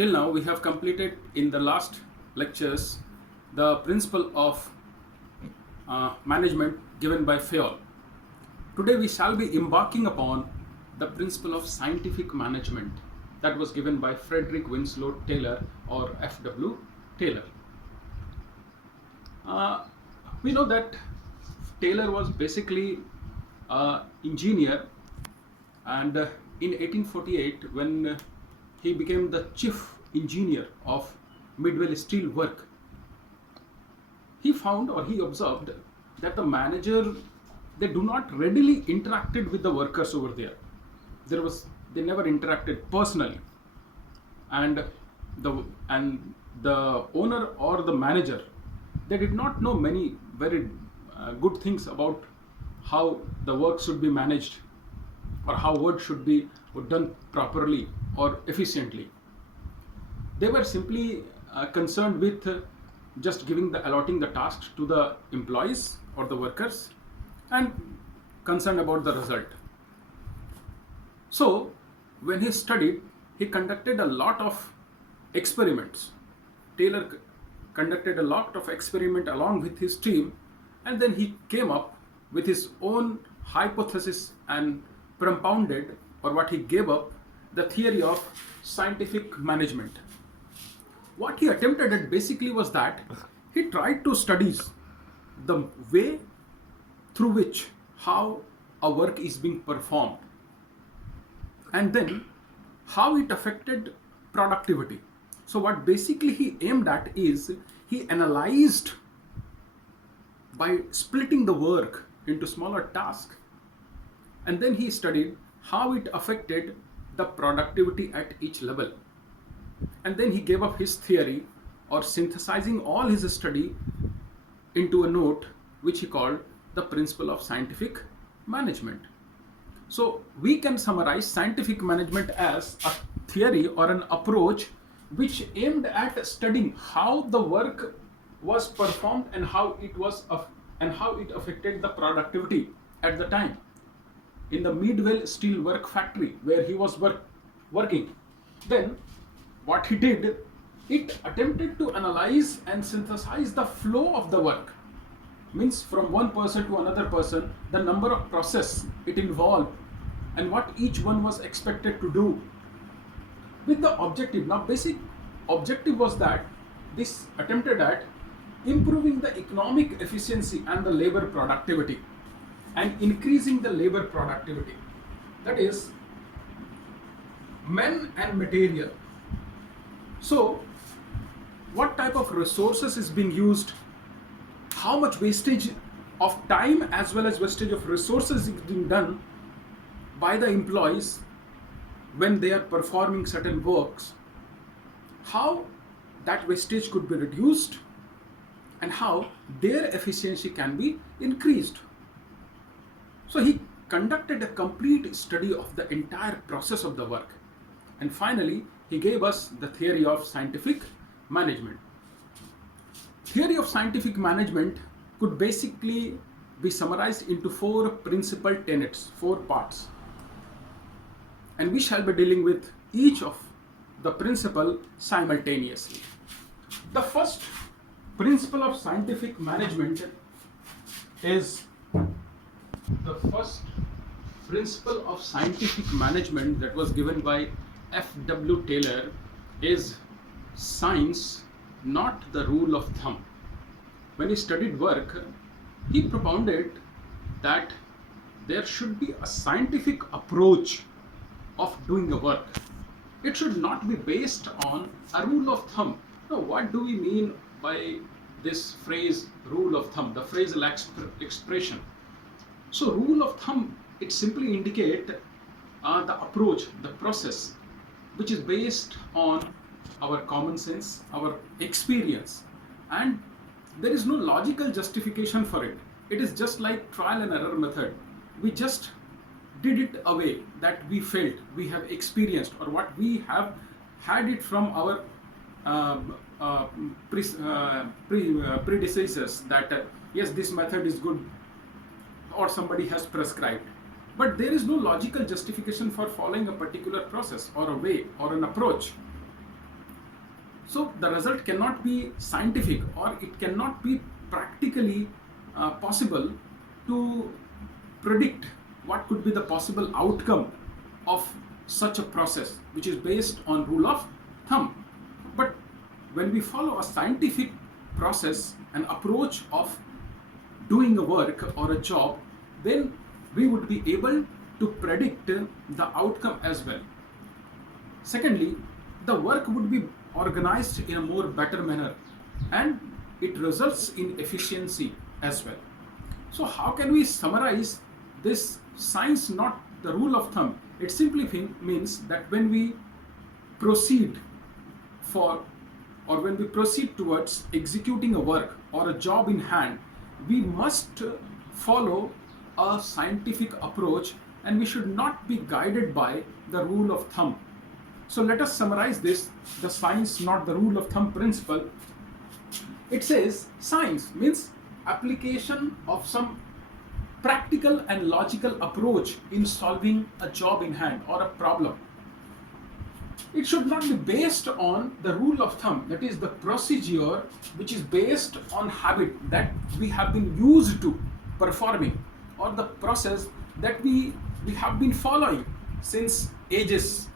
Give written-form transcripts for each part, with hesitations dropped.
Till now, we have completed in the last lectures the principle of management given by Fayol. Today, we shall be embarking upon the principle of scientific management that was given by Frederick Winslow Taylor or F.W. Taylor. We know that Taylor was basically an engineer, and in 1848, when he became the chief engineer of Midwell Steel Work, he found or he observed that the manager, they do not readily interacted with the workers over there. They never interacted personally, and the owner or the manager, they did not know many very good things about how the work should be managed or how work should be done properly or efficiently. They were simply concerned with just allotting the tasks to the employees or the workers and concerned about the result. So when he studied, he conducted a lot of experiments. Taylor conducted a lot of experiment along with his team, and then he came up with his own hypothesis and propounded, or what he gave up, the theory of scientific management. What he attempted at basically was that he tried to study the way through which how a work is being performed, and then how it affected productivity. So what basically he aimed at is he analyzed by splitting the work into smaller tasks, and then he studied how it affected the productivity at each level. And then he gave up his theory, or synthesizing all his study into a note which he called the principle of scientific management. So we can summarize scientific management as a theory or an approach which aimed at studying how the work was performed and how it affected the productivity at the time. In the Midwell Steel Work factory where he was working, then what he did, it attempted to analyze and synthesize the flow of the work. Means from one person to another person, the number of process it involved and what each one was expected to do with the objective. Now basic objective was that this attempted at improving the economic efficiency and the labor productivity and increasing the labor productivity. That is men and material. So what type of resources is being used, how much wastage of time as well as wastage of resources is being done by the employees when they are performing certain works, how that wastage could be reduced and how their efficiency can be increased. So he conducted a complete study of the entire process of the work, and finally he gave us the theory of scientific management. Theory of scientific management could basically be summarized into four principal tenets, four parts, and we shall be dealing with each of the principle simultaneously. The first principle of scientific management that was given by F.W. Taylor is science, not the rule of thumb. When he studied work, he propounded that there should be a scientific approach of doing a work. It should not be based on a rule of thumb. Now, what do we mean by this phrase rule of thumb, the phrasal expression? So rule of thumb, it simply indicates the approach, the process, which is based on our common sense, our experience, and there is no logical justification for it. It is just like trial and error method. We just did it away that we felt, we have experienced, or what we have had it from our predecessors, that yes, this method is good, or somebody has prescribed. But there is no logical justification for following a particular process or a way or an approach. So the result cannot be scientific, or it cannot be practically possible to predict what could be the possible outcome of such a process, which is based on rule of thumb. But when we follow a scientific process, an approach of doing a work or a job, then we would be able to predict the outcome as well. Secondly, the work would be organized in a more better manner, and it results in efficiency as well. So how can we summarize this science, not the rule of thumb? It simply means that when we proceed for, or when we proceed towards executing a work or a job in hand, we must follow a scientific approach, and we should not be guided by the rule of thumb. So let us summarize this, the science, not the rule of thumb principle. It says science means application of some practical and logical approach in solving a job in hand or a problem. It should not be based on the rule of thumb, that is the procedure which is based on habit that we have been used to performing, or the process that we have been following since ages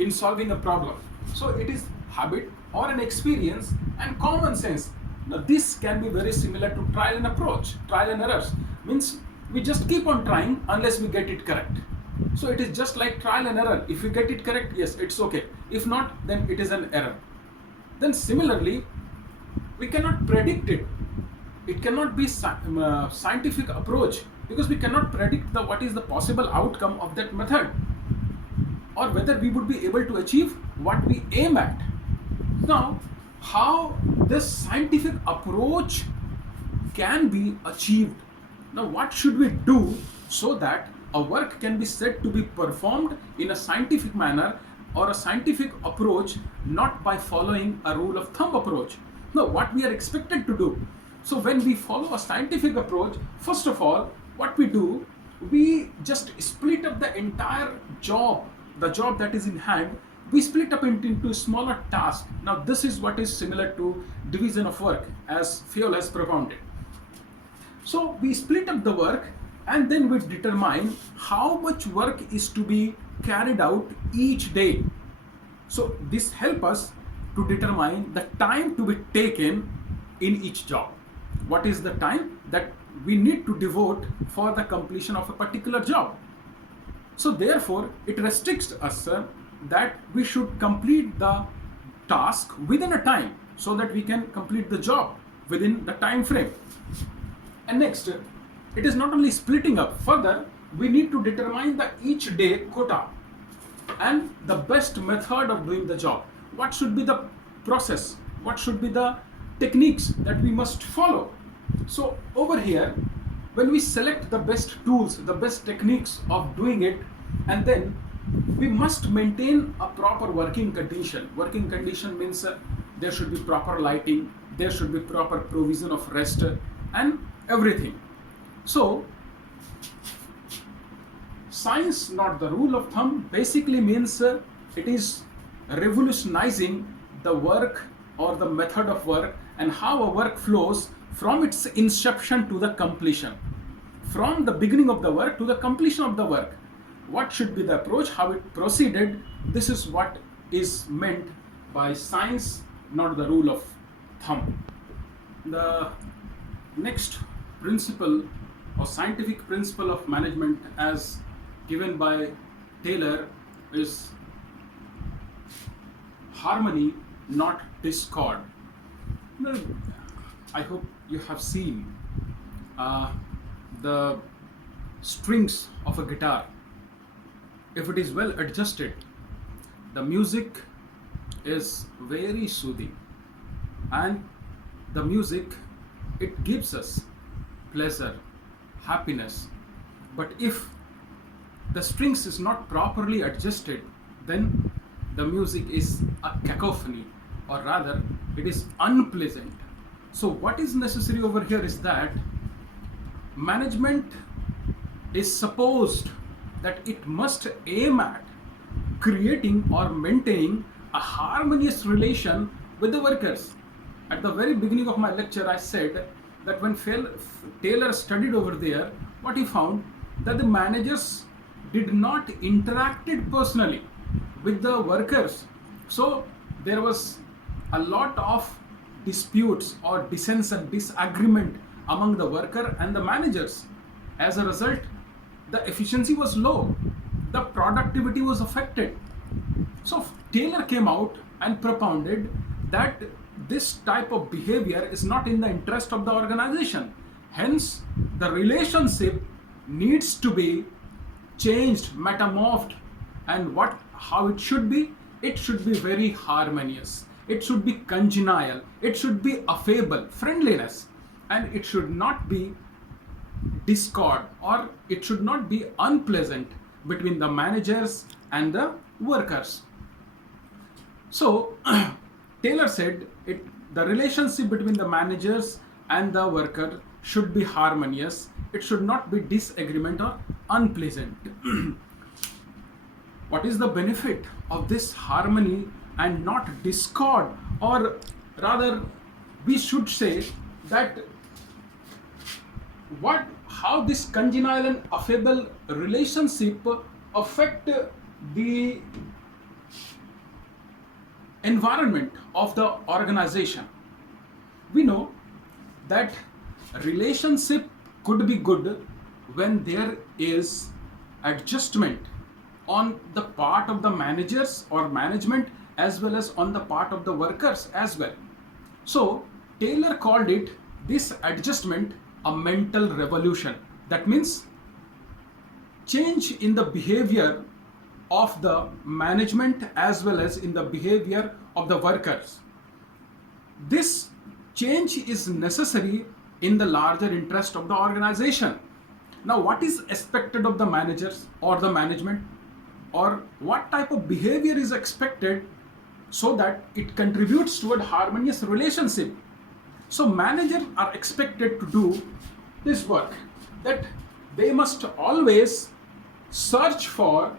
in solving a problem. So it is habit or an experience and common sense. Now this can be very similar to trial and approach. Trial and errors means we just keep on trying unless we get it correct. So it is just like trial and error. If you get it correct, yes, it's okay. If not, then it is an error. Then similarly, we cannot predict it. It cannot be scientific approach, because we cannot predict what is the possible outcome of that method, or whether we would be able to achieve what we aim at. Now, how this scientific approach can be achieved? Now, what should we do so that a work can be said to be performed in a scientific manner or a scientific approach, not by following a rule of thumb approach? Now, what we are expected to do? So when we follow a scientific approach, first of all, what we do, we just split up the entire job, the job that is in hand, we split up into smaller tasks. Now this is what is similar to division of work, as Fayol has propounded. So we split up the work, and then we determine how much work is to be carried out each day. So this helps us to determine the time to be taken in each job. What is the time that we need to devote for the completion of a particular job? So therefore, it restricts us that we should complete the task within a time, so that we can complete the job within the time frame. And next, it is not only splitting up, further we need to determine the each day quota and the best method of doing the job. What should be the process? What should be the techniques that we must follow? So over here, when we select the best tools, the best techniques of doing it, and then we must maintain a proper working condition. Working condition means there should be proper lighting, there should be proper provision of rest and everything. So science, not the rule of thumb, basically means it is revolutionizing the work or the method of work, and how a work flows from its inception to the completion, from the beginning of the work to the completion of the work. What should be the approach, how it proceeded? This is what is meant by science, not the rule of thumb. The next principle or scientific principle of management, as given by Taylor, is harmony, not discord. Now, I hope you have seen the strings of a guitar. If it is well adjusted, the music is very soothing, and the music, it gives us pleasure, happiness. But if the strings is not properly adjusted, then the music is a cacophony, or rather it is unpleasant. So what is necessary over here is that management is supposed that it must aim at creating or maintaining a harmonious relation with the workers. At the very beginning of my lecture, I said that when Taylor studied over there, what he found that the managers did not interacted personally with the workers. So there was a lot of disputes or dissents and disagreement among the worker and the managers. As a result, the efficiency was low, the productivity was affected. So Taylor came out and propounded that this type of behavior is not in the interest of the organization. Hence, the relationship needs to be changed, metamorphed, and how it should be? It should be very harmonious. It should be congenial. It should be affable, friendliness, and it should not be discord, or it should not be unpleasant between the managers and the workers. So Taylor said the relationship between the managers and the worker should be harmonious. It should not be disagreement or unpleasant. What is the benefit of this harmony and not discord? Or rather, we should say that how this congenial and affable relationship affect the environment of the organization. We know that relationship could be good when there is adjustment on the part of the managers or management as well as on the part of the workers as well. So Taylor called this adjustment a mental revolution. That means change in the behavior of the management as well as in the behavior of the workers. This change is necessary in the larger interest of the organization. Now, what is expected of the managers or the management, or what type of behavior is expected so that it contributes toward harmonious relationship? So managers are expected to do this work, that they must always search for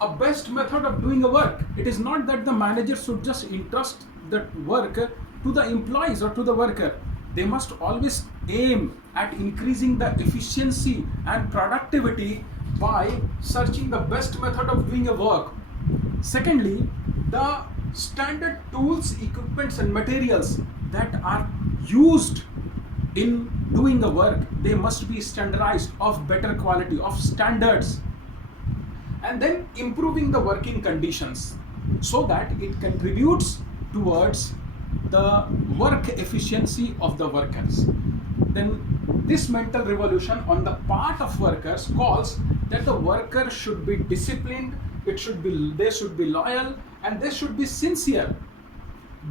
a best method of doing a work. It is not that the manager should just entrust that work to the employees or to the worker. They must always aim at increasing the efficiency and productivity by searching the best method of doing a work. Secondly, the standard tools, equipments and materials that are used in doing the work, they must be standardized, of better quality, of standards. And then improving the working conditions so that it contributes towards the work efficiency of the workers. Then this mental revolution on the part of workers calls that the worker should be disciplined, they should be loyal, and they should be sincere.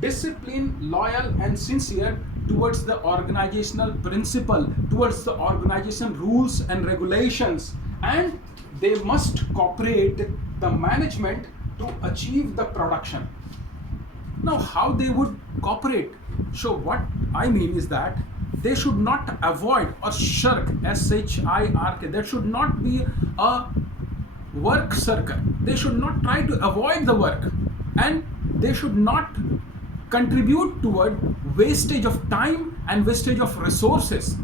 Disciplined, loyal and sincere towards the organizational principle, towards the organization rules and regulations, and they must cooperate the management to achieve the production. Now, how they would cooperate? So what I mean is that they should not avoid or shirk, S-H-I-R-K. There should not be a work shirker. They should not try to avoid the work, and they should not contribute toward wastage of time and wastage of resources.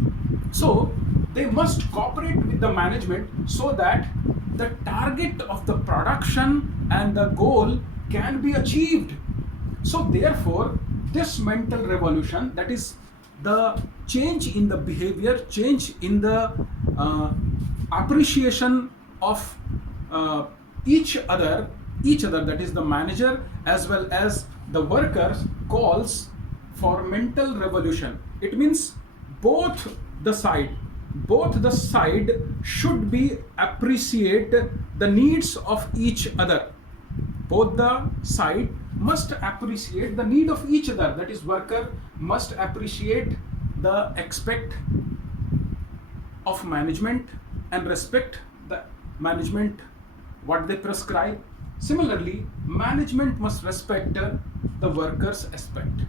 So they must cooperate with the management so that the target of the production and the goal can be achieved. So therefore, this mental revolution, that is the change in the behavior, change in the appreciation of each other, that is the manager as well as the workers, calls for mental revolution. It means both the side should be appreciate the needs of each other. Both the side must appreciate the need of each other. That is, worker must appreciate the expect of management and respect the management what they prescribe. Similarly, management must respect the workers' aspect.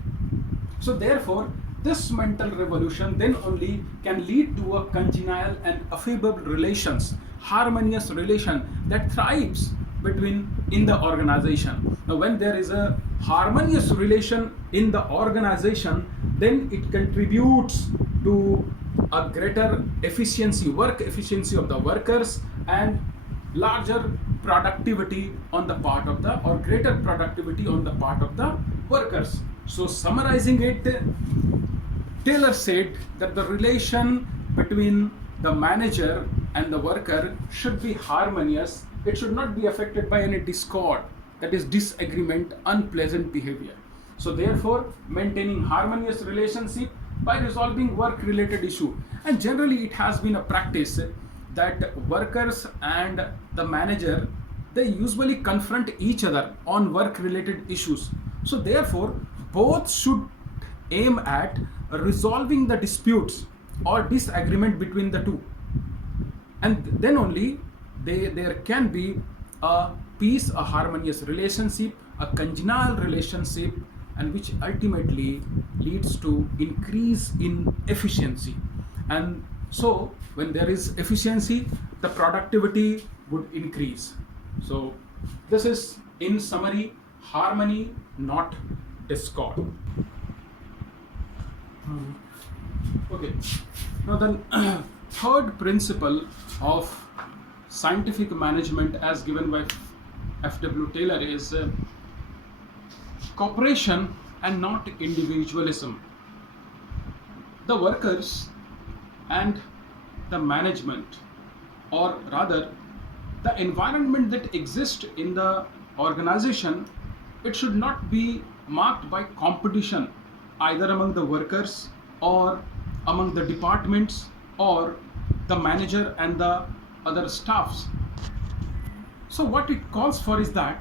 So therefore, this mental revolution then only can lead to a congenial and affable relations, harmonious relation that thrives between in the organization. Now, when there is a harmonious relation in the organization, then it contributes to a greater efficiency, work efficiency of the workers, and larger productivity on the part of the, or greater productivity on the part of the workers. So summarizing it, Taylor said that the relation between the manager and the worker should be harmonious. It should not be affected by any discord, that is disagreement, unpleasant behavior. So therefore, maintaining harmonious relationship by resolving work related issue. And generally it has been a practice that workers and the manager, they usually confront each other on work related issues. So therefore, both should aim at resolving the disputes or disagreement between the two, and then only there can be a peace, a harmonious relationship, a congenial relationship, and which ultimately leads to increase in efficiency. And so when there is efficiency, the productivity would increase. So this is in summary harmony, not discord. Okay, now the third principle of scientific management as given by F.W. Taylor is cooperation and not individualism. The workers and the management, or rather the environment that exists in the organization, it should not be marked by competition either among the workers or among the departments or the manager and the other staffs. So what it calls for is that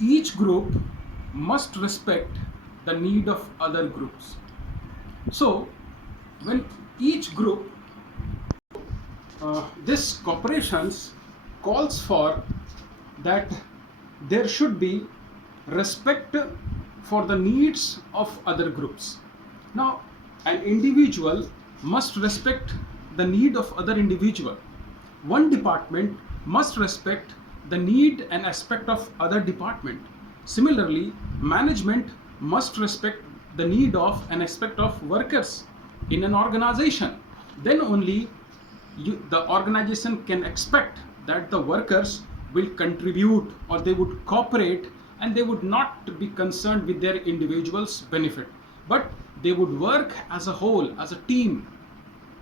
each group must respect the need of other groups. So when each group, this corporations calls for that there should be respect for the needs of other groups. Now, an individual must respect the need of other individual. One department must respect the need and aspect of other department. Similarly, management must respect the need of and aspect of workers in an organization. Then only the organization can expect that the workers will contribute, or they would cooperate, and they would not be concerned with their individual's benefit, but they would work as a whole, as a team.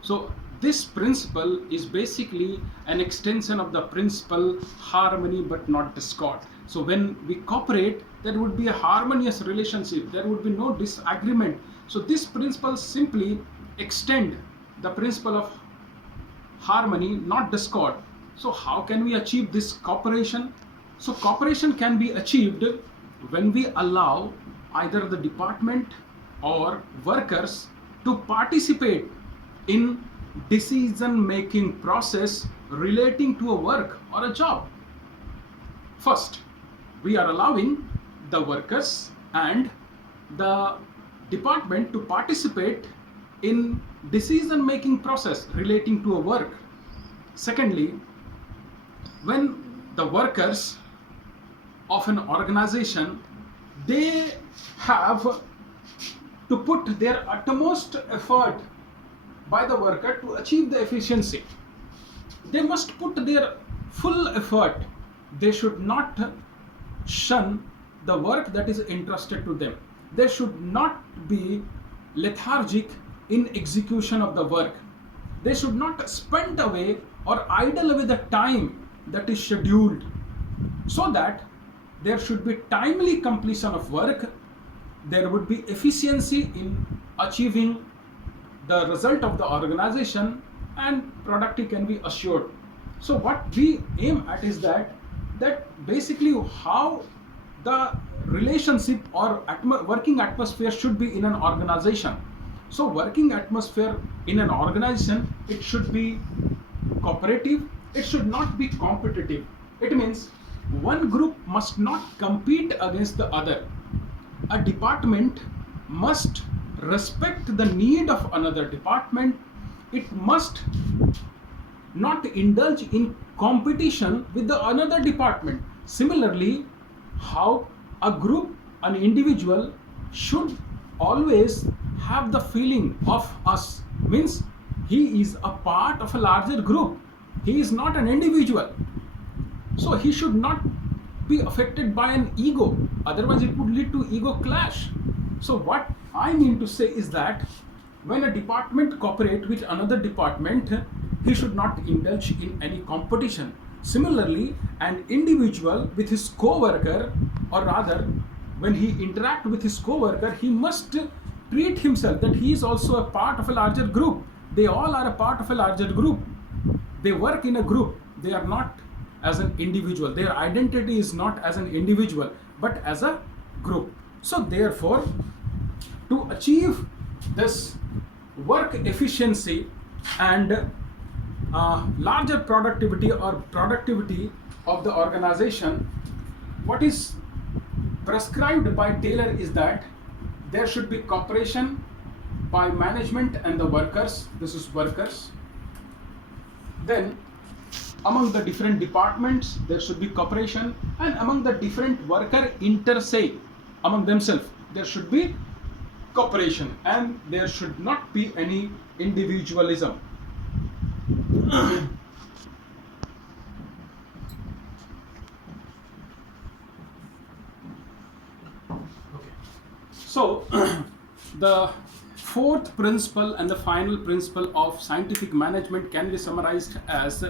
So this principle is basically an extension of the principle harmony but not discord. So when we cooperate, there would be a harmonious relationship, there would be no disagreement. So this principle simply extend the principle of harmony, not discord. So how can we achieve this cooperation? So cooperation can be achieved when we allow either the department or workers to participate in decision making process relating to a work or a job. First, we are allowing the workers and the department to participate in decision making process relating to a work. Secondly, when the workers of an organization, they have to put their utmost effort by the worker to achieve the efficiency. They must put their full effort. They should not shun the work that is entrusted to them. They should not be lethargic in execution of the work. They should not spend away or idle away the time that is scheduled, so that there should be timely completion of work. There would be efficiency in achieving the result of the organization, and productivity can be assured. So what we aim at is that basically how the relationship or working atmosphere should be in an organization. So working atmosphere in an organization, it should be cooperative, it should not be competitive. It means one group must not compete against the other. A department must respect the need of another department. It must not indulge in competition with the another department. Similarly, how a group, an individual should always have the feeling of us, means he is a part of a larger group. He is not an individual. So he should not be affected by an ego, otherwise it would lead to ego clash. So what I mean to say is that when a department cooperate with another department, he should not indulge in any competition. Similarly, an individual with his co-worker, or rather when he interact with his co-worker, he must treat himself that he is also a part of a larger group. They all are a part of a larger group. They work in a group. They are not as an individual. Their identity is not as an individual, but as a group. So therefore, to achieve this work efficiency and larger productivity or productivity of the organization, what is prescribed by Taylor is that there should be cooperation by management and the workers. This is workers. Then among the different departments there should be cooperation, and among the different worker inter se, among themselves there should be cooperation, and there should not be any individualism. So the fourth principle and the final principle of scientific management can be summarized as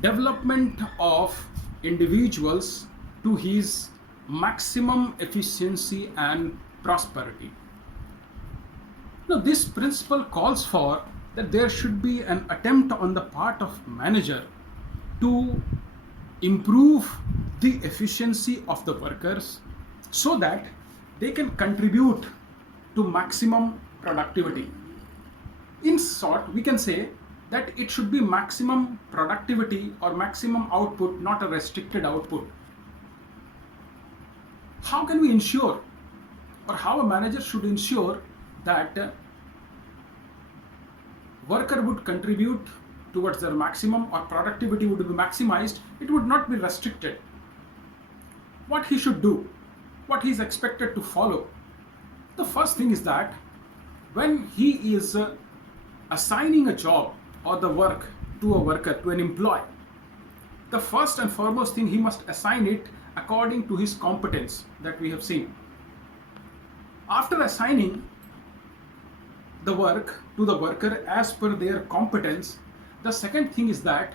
development of individuals to his maximum efficiency and prosperity. Now, this principle calls for that there should be an attempt on the part of manager to improve the efficiency of the workers so that they can contribute to maximum productivity. In short, we can say that it should be maximum productivity or maximum output, not a restricted output. How can we ensure, or how a manager should ensure that worker would contribute towards their maximum or productivity would be maximized? It would not be restricted. What he should do, what he is expected to follow. The first thing is that when he is assigning a job or the work to a worker, to an employee, the first and foremost thing, he must assign it according to his competence that we have seen. After assigning the work to the worker as per their competence, the second thing is that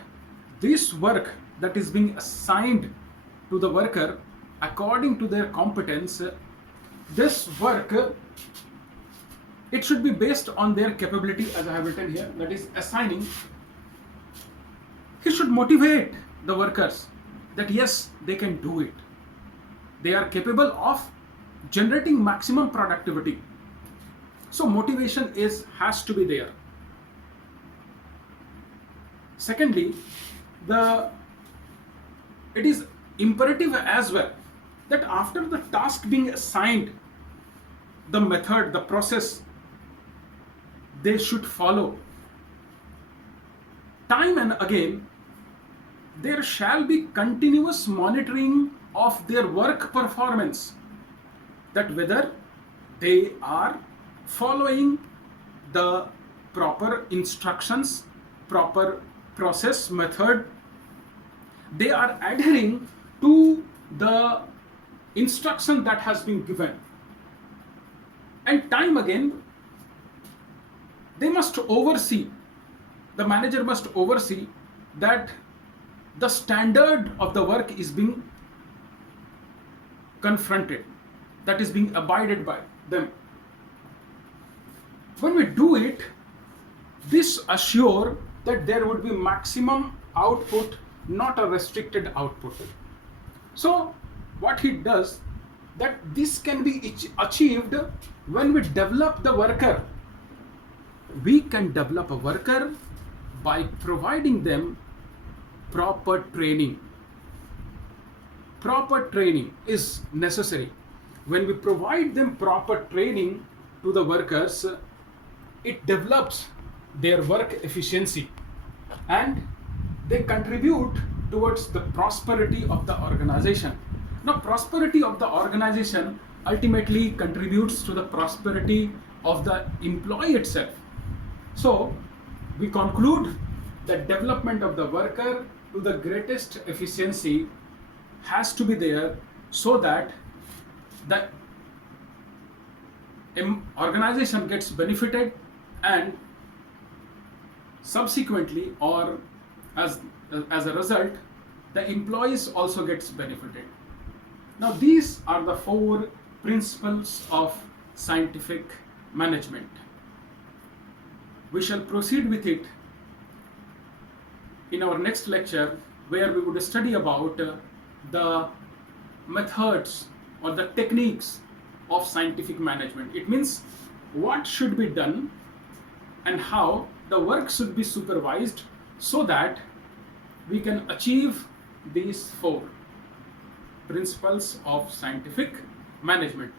this work that is being assigned to the worker according to their competence, this work, it should be based on their capability, as I have written here, that is assigning. He should motivate the workers that yes, they can do it. They are capable of generating maximum productivity. So motivation has to be there. Secondly, it is imperative as well that after the task being assigned, the method, the process, they should follow. Time and again, there shall be continuous monitoring of their work performance, that whether they are following the proper instructions, proper process, method, they are adhering to the instruction that has been given. And time again, they must oversee, the manager must oversee that the standard of the work is being confronted, that is being abided by them. When we do it, this assure that there would be maximum output, not a restricted output. So what he does, that this can be achieved when we develop the worker. We can develop a worker by providing them proper training. Proper training is necessary. When we provide them proper training to the workers, it develops their work efficiency and they contribute towards the prosperity of the organization. Now, prosperity of the organization ultimately contributes to the prosperity of the employee itself. So, we conclude that development of the worker to the greatest efficiency has to be there so that the organization gets benefited, and subsequently, or as a result, the employees also gets benefited. Now, these are the four principles of scientific management. We shall proceed with it in our next lecture, where we would study about the methods or the techniques of scientific management. It means what should be done and how the work should be supervised so that we can achieve these four principles of scientific management.